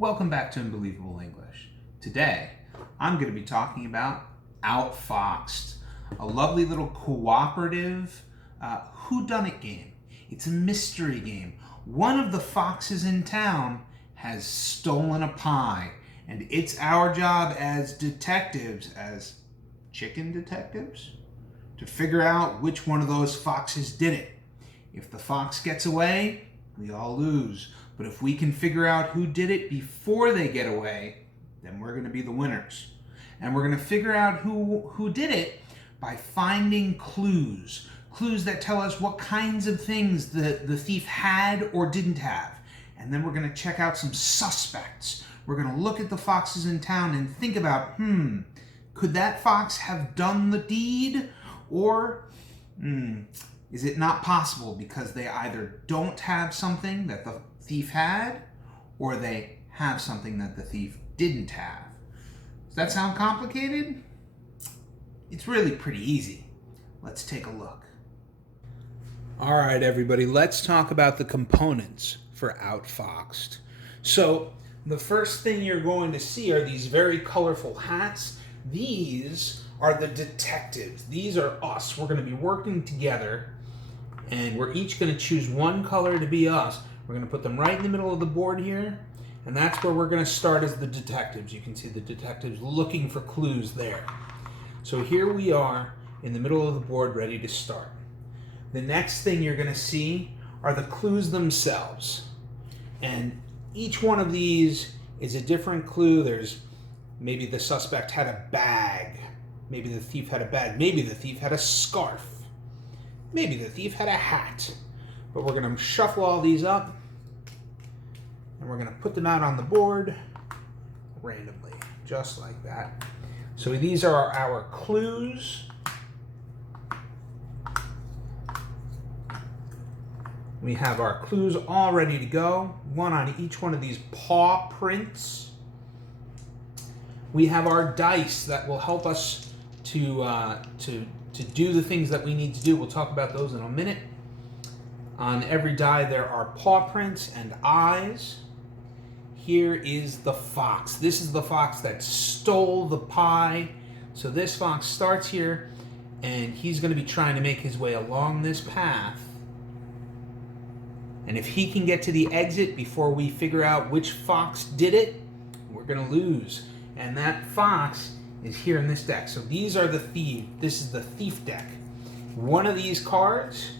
Welcome back to Unbelievable English. Today, I'm going to be talking about Outfoxed, a lovely little cooperative whodunit game. It's a mystery game. One of the foxes in town has stolen a pie, and it's our job as detectives, as chicken detectives, to figure out which one of those foxes did it. If the fox gets away, we all lose. But if we can figure out who did it before they get away, then we're going to be the winners. And we're going to figure out who did it by finding clues. Clues that tell us what kinds of things the thief had or didn't have. And then we're going to check out some suspects. We're going to look at the foxes in town and think about, could that fox have done the deed? Or, is it not possible because they either don't have something that the thief had, or they have something that the thief didn't have? Does that sound complicated? It's really pretty easy. Let's take a look. All right, everybody, let's talk about the components for Outfoxed. So the first thing you're going to see are these very colorful hats. These are the detectives. These are us. We're going to be working together, and we're each going to choose one color to be us. We're going to put them right in the middle of the board here, and that's where we're going to start as the detectives. You can see the detectives looking for clues there. So here we are in the middle of the board, ready to start. The next thing you're going to see are the clues themselves. And each one of these is a different clue. There's maybe the suspect had a bag. Maybe the thief had a bag. Maybe the thief had a scarf. Maybe the thief had a hat. But we're going to shuffle all these up, and we're going to put them out on the board randomly, just like that. So these are our clues. We have our clues all ready to go, one on each one of these paw prints. We have our dice that will help us to do the things that we need to do. We'll talk about those in a minute. On every die there are paw prints and eyes. Here is the fox. This is the fox that stole the pie. So this fox starts here, and he's going to be trying to make his way along this path. And if he can get to the exit before we figure out which fox did it, we're going to lose. And that fox is here in this deck. So these are the thief. This is the thief deck. One of these cards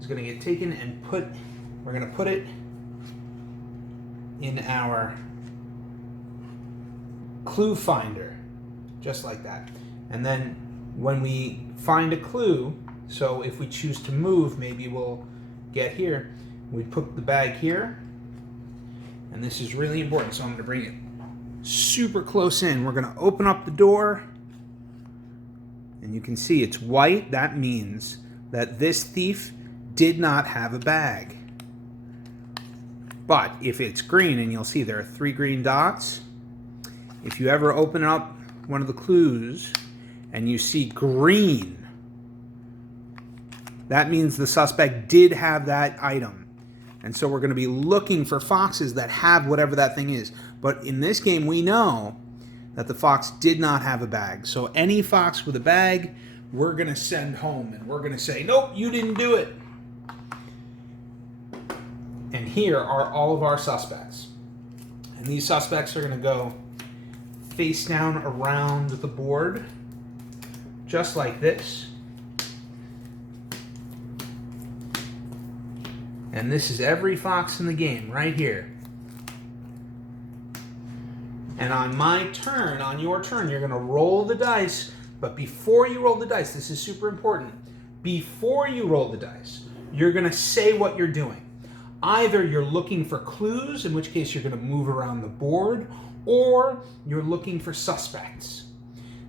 is going to get taken and we're going to put it in our clue finder, just like that. And then when we find a clue, so if we choose to move, maybe we'll get here. We put the bag here, and this is really important, so I'm going to bring it super close in. We're going to open up the door, and you can see it's white. That means that this thief did not have a bag. But if it's green, and you'll see there are 3 green dots, if you ever open up one of the clues and you see green, that means the suspect did have that item. And so we're going to be looking for foxes that have whatever that thing is. But in this game, we know that the fox did not have a bag. So any fox with a bag, we're going to send home, and we're going to say, nope, you didn't do it. And here are all of our suspects. And these suspects are going to go face down around the board, just like this. And this is every fox in the game right here. And on my turn, on your turn, you're going to roll the dice. But before you roll the dice, this is super important. Before you roll the dice, you're going to say what you're doing. Either you're looking for clues, in which case you're going to move around the board, or you're looking for suspects.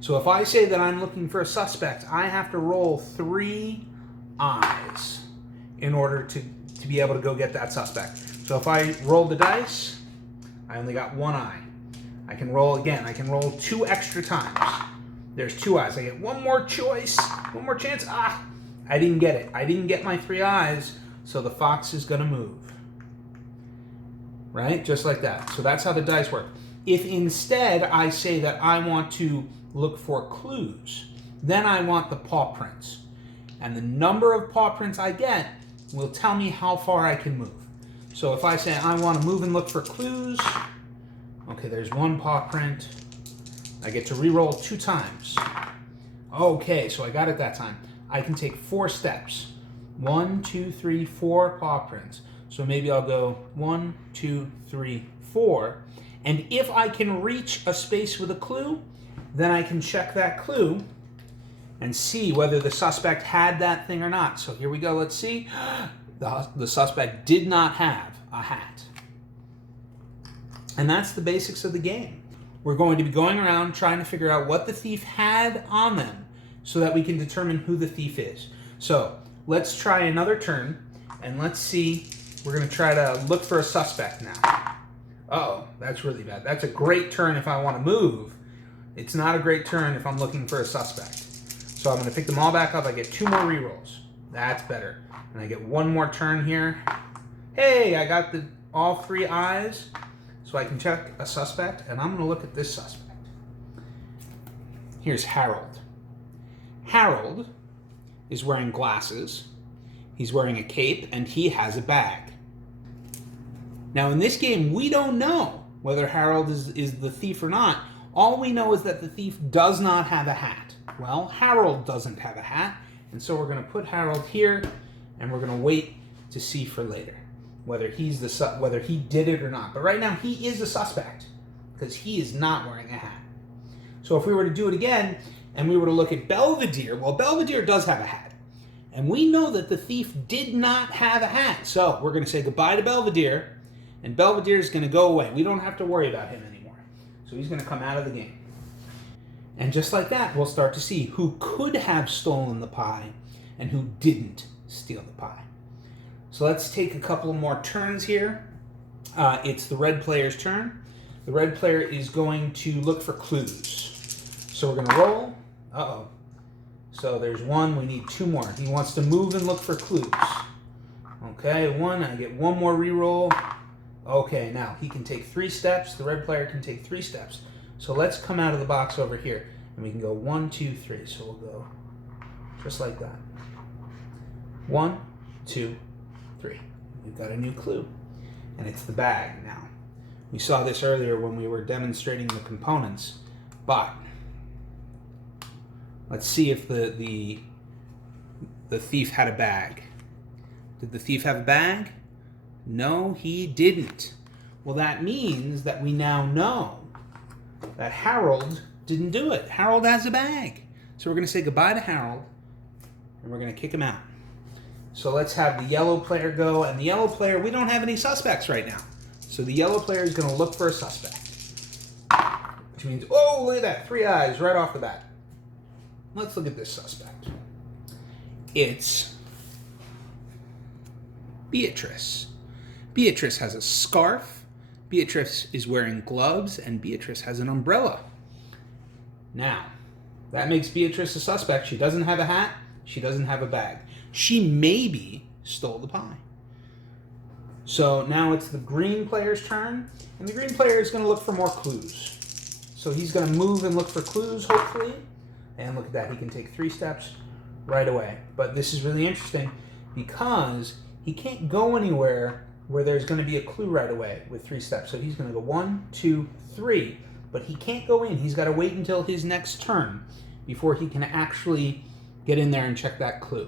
So if I say that I'm looking for a suspect, I have to roll 3 eyes in order to be able to go get that suspect. So if I roll the dice, I only got 1 eye. I can roll again. I can roll 2 extra times. There's 2 eyes. I get 1 more choice, 1 more chance. I didn't get it. I didn't get my 3 eyes, so the fox is going to move. right? Just like that. So that's how the dice work. If instead I say that I want to look for clues, then I want the paw prints. And the number of paw prints I get will tell me how far I can move. So if I say I want to move and look for clues, okay, there's one paw print. I get to re-roll 2 times. Okay, so I got it that time. I can take 4 steps. 1, 2, 3, 4 paw prints. So maybe I'll go 1, 2, 3, 4. And if I can reach a space with a clue, then I can check that clue and see whether the suspect had that thing or not. So here we go, let's see. The suspect did not have a hat. And that's the basics of the game. We're going to be going around trying to figure out what the thief had on them so that we can determine who the thief is. So let's try another turn, and let's see. We're going to try to look for a suspect now. Uh-oh, that's really bad. That's a great turn if I want to move. It's not a great turn if I'm looking for a suspect. So I'm going to pick them all back up. I get 2 more rerolls. That's better. And I get 1 more turn here. Hey, I got all 3 eyes. So I can check a suspect, and I'm going to look at this suspect. Here's Harold. Harold is wearing glasses, he's wearing a cape, and he has a bag. Now in this game, we don't know whether Harold is the thief or not. All we know is that the thief does not have a hat. Well, Harold doesn't have a hat, and so we're going to put Harold here, and we're going to wait to see for later whether whether he did it or not. But right now, he is a suspect because he is not wearing a hat. So if we were to do it again and we were to look at Belvedere, well, Belvedere does have a hat. And we know that the thief did not have a hat. So we're going to say goodbye to Belvedere, and Belvedere is going to go away. We don't have to worry about him anymore. So he's going to come out of the game. And just like that, we'll start to see who could have stolen the pie and who didn't steal the pie. So let's take a couple more turns here. It's the red player's turn. The red player is going to look for clues. So we're going to roll. Uh-oh. So there's 1. We need 2 more. He wants to move and look for clues. Okay, 1. I get 1 more reroll. Okay, now he can take 3 steps. The red player can take 3 steps. So let's come out of the box over here. And we can go 1, 2, 3. So we'll go just like that. 1, 2, 3. We've got a new clue. And it's the bag now. We saw this earlier when we were demonstrating the components. But let's see if the thief had a bag. Did the thief have a bag? No, he didn't. Well, that means that we now know that Harold didn't do it. Harold has a bag. So we're going to say goodbye to Harold, and we're going to kick him out. So let's have the yellow player go, and the yellow player, we don't have any suspects right now. So the yellow player is going to look for a suspect. Which means, oh, look at that, 3 eyes right off the bat. Let's look at this suspect. It's Beatrice. Beatrice has a scarf, Beatrice is wearing gloves, and Beatrice has an umbrella. Now, that makes Beatrice a suspect. She doesn't have a hat, she doesn't have a bag. She maybe stole the pie. So now it's the green player's turn, and the green player is going to look for more clues. So he's going to move and look for clues, hopefully. And look at that, he can take 3 steps right away. But this is really interesting because he can't go anywhere where there's going to be a clue right away with 3 steps. So he's going to go 1, 2, 3, but he can't go in. He's got to wait until his next turn before he can actually get in there and check that clue.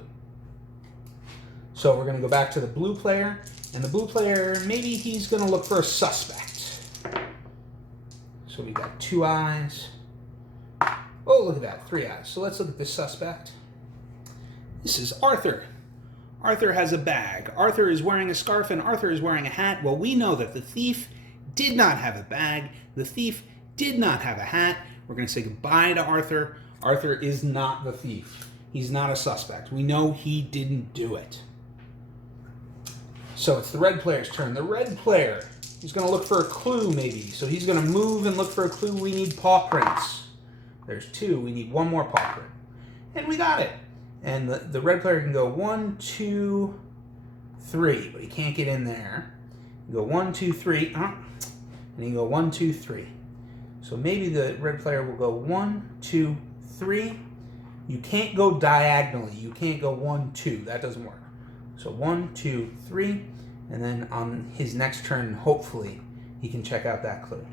So we're going to go back to the blue player, and the blue player, maybe he's going to look for a suspect. So we got 2 eyes. Oh, look at that, 3 eyes. So let's look at this suspect. This is Arthur. Arthur has a bag. Arthur is wearing a scarf, and Arthur is wearing a hat. Well, we know that the thief did not have a bag. The thief did not have a hat. We're going to say goodbye to Arthur. Arthur is not the thief. He's not a suspect. We know he didn't do it. So it's the red player's turn. The red player is going to look for a clue, maybe. So he's going to move and look for a clue. We need paw prints. There's 2. We need 1 more paw print. And we got it. And the red player can go 1, 2, 3. But he can't get in there. You go 1, 2, 3, and you go 1, 2, 3. So maybe the red player will go 1, 2, 3. You can't go diagonally. You can't go 1, 2. That doesn't work. So 1, 2, 3, and then on his next turn, hopefully, he can check out that clue.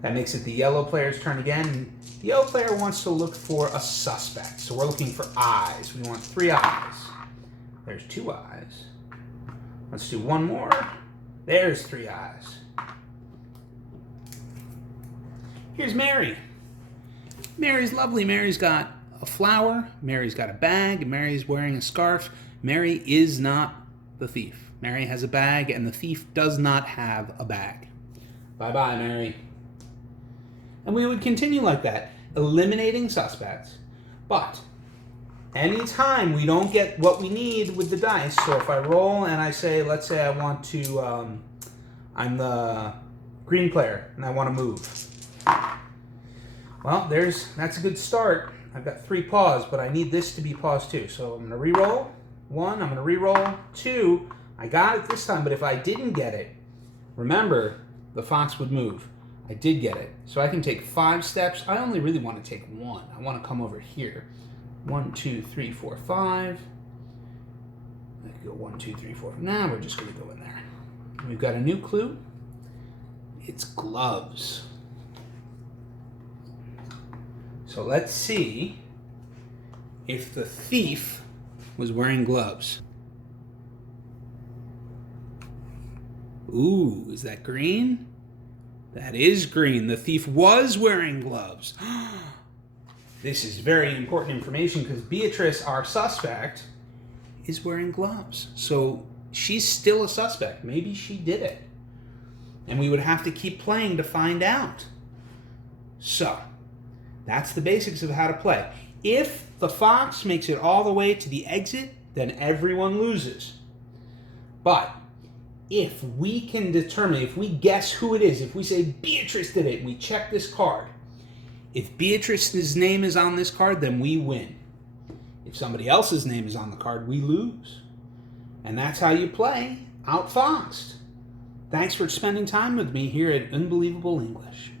That makes it the yellow player's turn again. The yellow player wants to look for a suspect. So we're looking for eyes. We want 3 eyes. There's 2 eyes. Let's do one more. There's 3 eyes. Here's Mary. Mary's lovely. Mary's got a flower. Mary's got a bag. Mary's wearing a scarf. Mary is not the thief. Mary has a bag, and the thief does not have a bag. Bye-bye, Mary. And we would continue like that, eliminating suspects. But anytime we don't get what we need with the dice, so if I roll and I say, let's say I want to, I'm the green player and I want to move. Well, that's a good start. I've got 3 paws, but I need this to be paws too. So I'm going to re-roll. 1, I'm going to re-roll. 2, I got it this time, but if I didn't get it, remember, the fox would move. I did get it. So I can take 5 steps. I only really want to take 1. I want to come over here. 1, 2, 3, 4, 5. I could go 1, 2, 3, 4. Now we're just going to go in there. We've got a new clue. It's gloves. So let's see if the thief was wearing gloves. Ooh, is that green? That is green. The thief was wearing gloves. This is very important information because Beatrice, our suspect, is wearing gloves. So she's still a suspect. Maybe she did it. And we would have to keep playing to find out. So that's the basics of how to play. If the fox makes it all the way to the exit, then everyone loses. But if we can determine, if we guess who it is, if we say Beatrice did it, and we check this card. If Beatrice's name is on this card, then we win. If somebody else's name is on the card, we lose. And that's how you play Outfoxed. Thanks for spending time with me here at Unbelievable English.